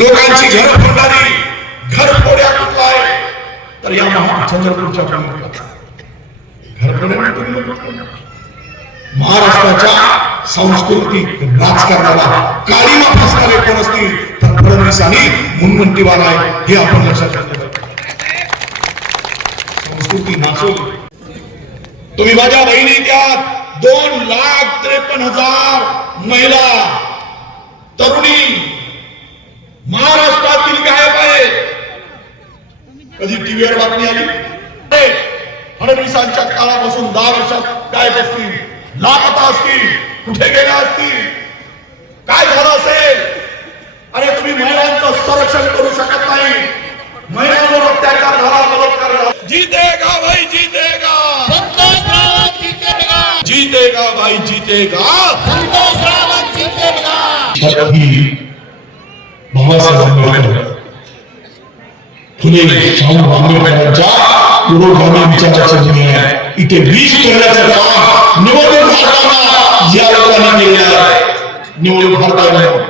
लोकांची घर फोडणारी घर फोड्या कुठला आहे? तर या चंद्रपूरच्या. महाराष्ट्राच्या सांस्कृतिक राजकारणाला काळीमा फसणारे कोण असतील? तर फडणवीस आणि मुनगंटीवार आहे. हे आपण लक्षात घेतलं. संस्कृती नाचवली. तुम्ही माझ्या बहिणी त्यात दोन लाख त्रेपन्न हजार महिला तरुणी महाराष्ट्रातील गायब आहेत कधी टीव्हीवर बातमी आली? फडणवीसांच्या काळापासून दहा वर्षात गायब असतील लापता असतील कुठे गेल्या असतील? काय झालं असेल? अरे तुम्ही महिलांचं संरक्षण करू शकत नाही. महिलांवर अत्याचार झाला बलात्कार झाला जीतेगा भाई जीतेगा. संतोष रावत जीतेगा. जीतेगा भाई जीतेगा. संतोष रावत जीतेगा ही बाबासाहेब आंबेडकर फुले शाहू आंबेडकरांच्या पुरोगामी विचाराची भूमी आहे इथे वीज करण्याचं काम निवडणूक हाताळताना या लोकांनी केलेलं आहे निवडणूक हाताळणं